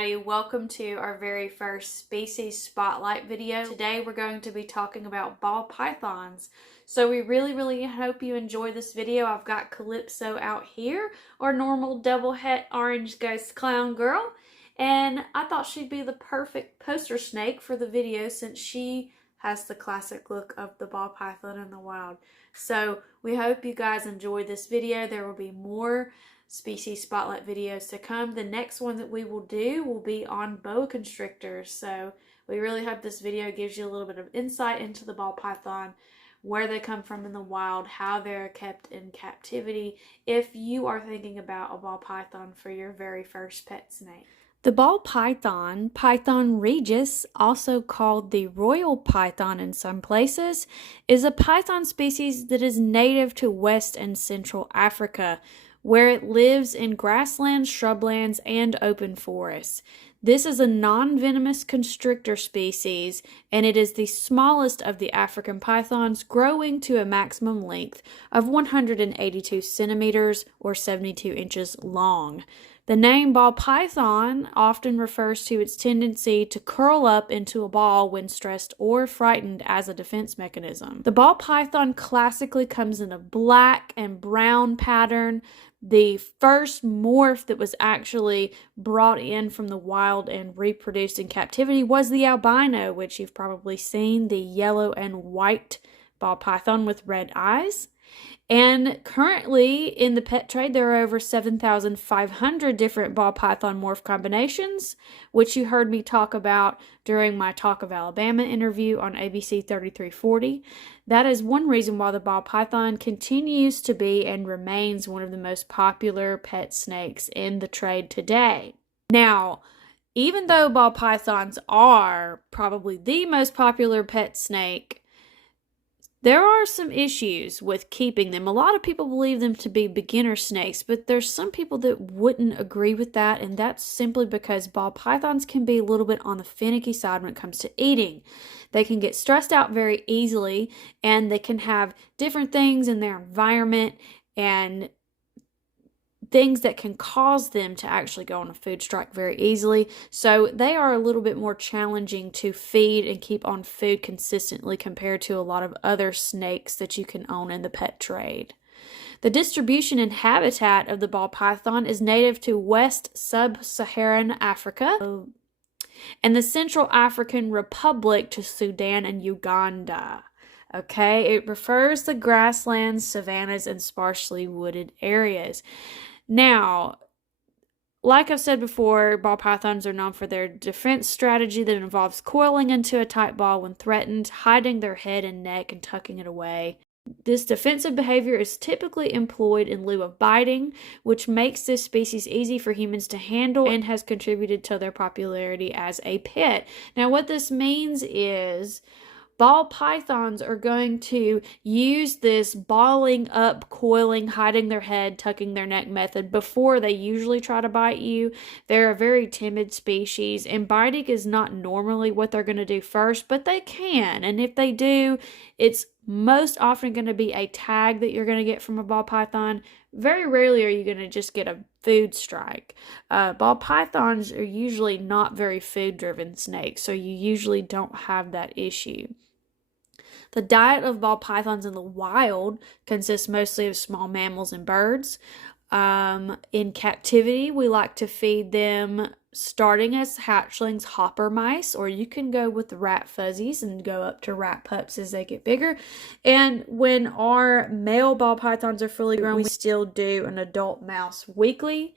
everybody, welcome to our very first species spotlight video. Today we're going to be talking about ball pythons. So we really hope you enjoy this video. I've got Calypso out here, our normal double het orange ghost clown girl, and I thought she'd be the perfect poster snake for the video since she has the classic look of the ball python in the wild. So we hope you guys enjoy this video. There will be more species spotlight videos to come. The next one that we will do will be on boa constrictors. So we really hope this video gives you a little bit of insight into the ball python, where they come from in the wild, how they're kept in captivity, if you are thinking about a ball python for your very first pet snake. The ball python, Python regius, also called the royal python in some places, is a python species that is native to West and Central Africa, where it lives in grasslands, shrublands, and open forests. This is a non-venomous constrictor species, and it is the smallest of the African pythons, growing to a maximum length of 182 centimeters or 72 inches long. The name ball python often refers to its tendency to curl up into a ball when stressed or frightened as a defense mechanism. The ball python classically comes in a black and brown pattern. The first morph that was actually brought in from the wild and reproduced in captivity was the albino, which you've probably seen, the yellow and white ball python with red eyes. And currently in the pet trade, there are over 7,500 different ball python morph combinations, which you heard me talk about during my Talk of Alabama interview on ABC 3340. That is one reason why the ball python continues to be and remains one of the most popular pet snakes in the trade today. Now, even though ball pythons are probably the most popular pet snake, there are some issues with keeping them. A lot of people believe them to be beginner snakes, but there's some people that wouldn't agree with that, and that's simply because ball pythons can be a little bit on the finicky side when it comes to eating. They can get stressed out very easily, and they can have different things in their environment and things that can cause them to actually go on a food strike very easily. So they are a little bit more challenging to feed and keep on food consistently compared to a lot of other snakes that you can own in the pet trade. The distribution and habitat of the ball python is native to West Sub-Saharan Africa and the Central African Republic to Sudan and Uganda. Okay, it prefers the grasslands, savannas, and sparsely wooded areas. Now, like I've said before, ball pythons are known for their defense strategy that involves coiling into a tight ball when threatened, hiding their head and neck, and tucking it away. This defensive behavior is typically employed in lieu of biting, which makes this species easy for humans to handle and has contributed to their popularity as a pet. Now, what this means is ball pythons are going to use this balling up, coiling, hiding their head, tucking their neck method before they usually try to bite you. They're a very timid species, and biting is not normally what they're going to do first, but they can. And if they do, it's most often going to be a tag that you're going to get from a ball python. Very rarely are you going to just get a food strike. Ball pythons are usually not very food-driven snakes, so you usually don't have that issue. The diet of ball pythons in the wild consists mostly of small mammals and birds. In captivity, we like to feed them starting as hatchlings hopper mice, or you can go with the rat fuzzies and go up to rat pups as they get bigger. And when our male ball pythons are fully grown, we still do an adult mouse weekly,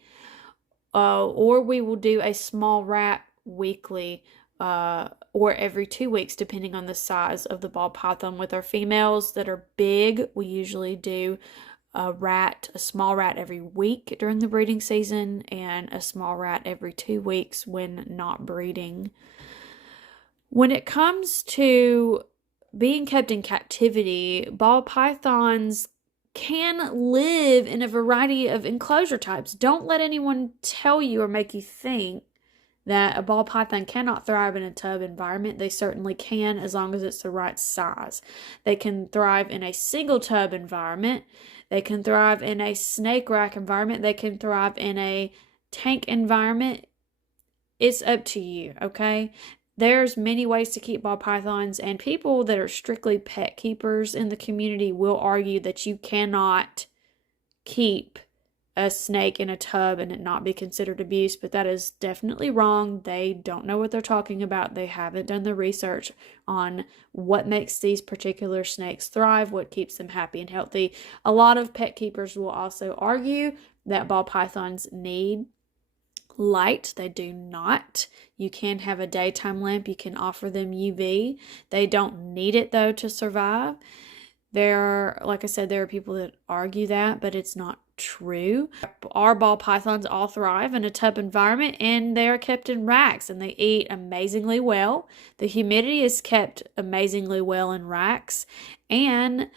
or we will do a small rat weekly, or every 2 weeks, depending on the size of the ball python. With our females that are big, we usually do a small rat every week during the breeding season, and a small rat every 2 weeks when not breeding. When it comes to being kept in captivity, ball pythons can live in a variety of enclosure types. Don't let anyone tell you or make you think that a ball python cannot thrive in a tub environment. They certainly can, as long as it's the right size. They can thrive in a single tub environment. They can thrive in a snake rack environment. They can thrive in a tank environment. it's up to you, okay? There's many ways to keep ball pythons, and people that are strictly pet keepers in the community will argue that you cannot keep a snake in a tub and it not be considered abuse, but that is definitely wrong. They don't know what they're talking about. They haven't done the research on what makes these particular snakes thrive, what keeps them happy and healthy. A lot of pet keepers will also argue that ball pythons need light. They do not. You can have a daytime lamp. You can offer them UV. They don't need it though to survive. Like I said, there are people that argue that, but it's not true. Our ball pythons all thrive in a tub environment, and they are kept in racks, and they eat amazingly well. The humidity is kept amazingly well in racks, and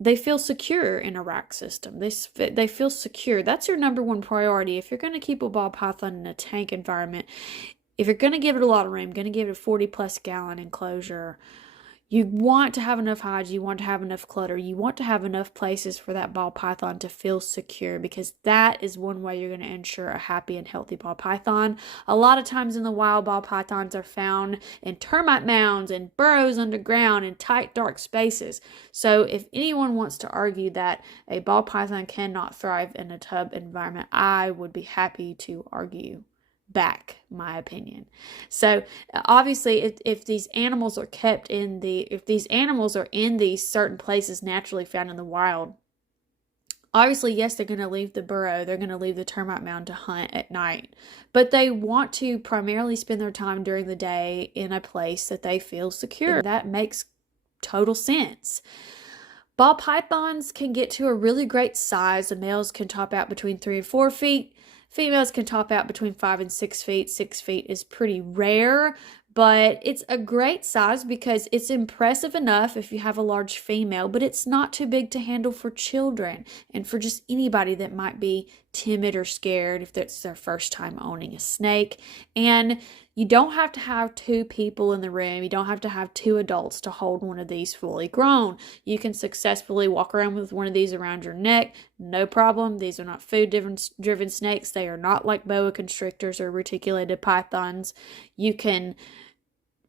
they feel secure in a rack system. They feel secure. That's your number one priority. If you're going to keep a ball python in a tank environment, if you're going to give it a lot of room, going to give it a 40+ gallon enclosure, you want to have enough hides, you want to have enough clutter, you want to have enough places for that ball python to feel secure, because that is one way you're going to ensure a happy and healthy ball python. A lot of times in the wild, ball pythons are found in termite mounds and burrows underground in tight, dark spaces. So if anyone wants to argue that a ball python cannot thrive in a tub environment, I would be happy to argue back my opinion. So obviously if these animals are kept if these animals are in these certain places naturally found in the wild, obviously, yes, they're going to leave the burrow, they're going to leave the termite mound to hunt at night, but they want to primarily spend their time during the day in a place that they feel secure. And that makes total sense. Ball pythons can get to a really great size. The males can top out between 3 and 4 feet. Females can top out between 5 and 6 feet. 6 feet is pretty rare, but it's a great size because it's impressive enough if you have a large female, but it's not too big to handle for children and for just anybody that might be timid or scared if that's their first time owning a snake. And you don't have to have 2 people in the room. You don't have to have 2 adults to hold one of these fully grown. You can successfully walk around with one of these around your neck. No problem. These are not food-driven snakes. They are not like boa constrictors or reticulated pythons. You can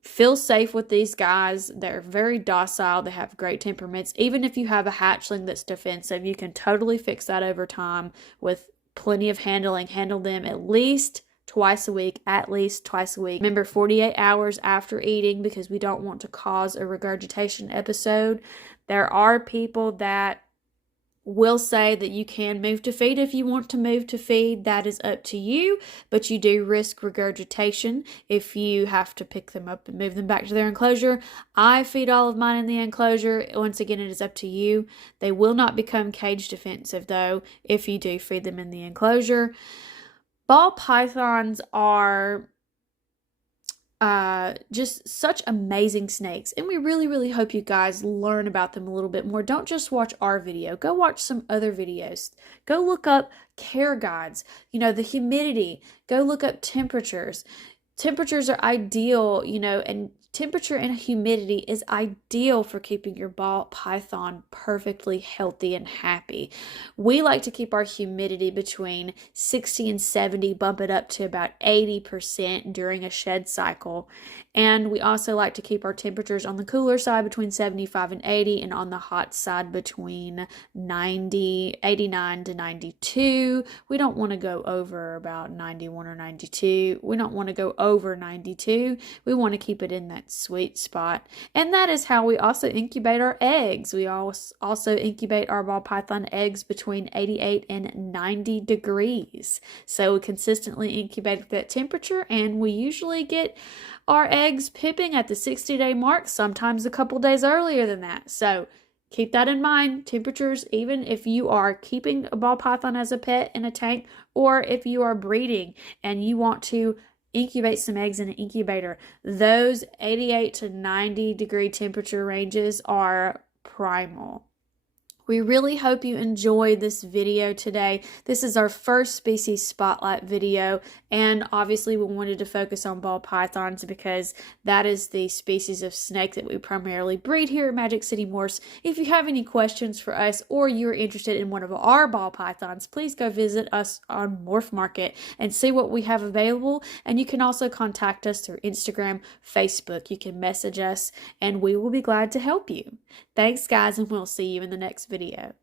feel safe with these guys. They're very docile. They have great temperaments. Even if you have a hatchling that's defensive, you can totally fix that over time with plenty of handling. Handle them at least twice a week. Remember, 48 hours after eating, because we don't want to cause a regurgitation episode. There are people that will say that you can move to feed if you want to move to feed. That is up to you, but you do risk regurgitation if you have to pick them up and move them back to their enclosure. I feed all of mine in the enclosure. Once again, it is up to you. They will not become cage defensive though if you do feed them in the enclosure. Ball pythons are just such amazing snakes, and we really hope you guys learn about them a little bit more. Don't just watch our video. Go watch some other videos. Go look up care guides, the humidity. Go look up temperatures. Temperatures are ideal, and temperature and humidity is ideal for keeping your ball python perfectly healthy and happy. We like to keep our humidity between 60 and 70, bump it up to about 80% during a shed cycle. And we also like to keep our temperatures on the cooler side between 75 and 80, and on the hot side between 89 to 92. We don't want to go over about 91 or 92. We don't want to go over 92. We want to keep it in that sweet spot. And that is how we also incubate our eggs. We also incubate our ball python eggs between 88 and 90 degrees. So we consistently incubate at that temperature, and we usually get our eggs pipping at the 60-day mark, sometimes a couple days earlier than that. So keep that in mind. Temperatures, even if you are keeping a ball python as a pet in a tank, or if you are breeding and you want to incubate some eggs in an incubator, those 88 to 90 degree temperature ranges are primal. We really hope you enjoyed this video today. This is our first species spotlight video, and obviously we wanted to focus on ball pythons because that is the species of snake that we primarily breed here at Magic City Morphs. If you have any questions for us or you're interested in one of our ball pythons, please go visit us on Morph Market and see what we have available. And you can also contact us through Instagram, Facebook. You can message us and we will be glad to help you. Thanks guys, and we'll see you in the next video.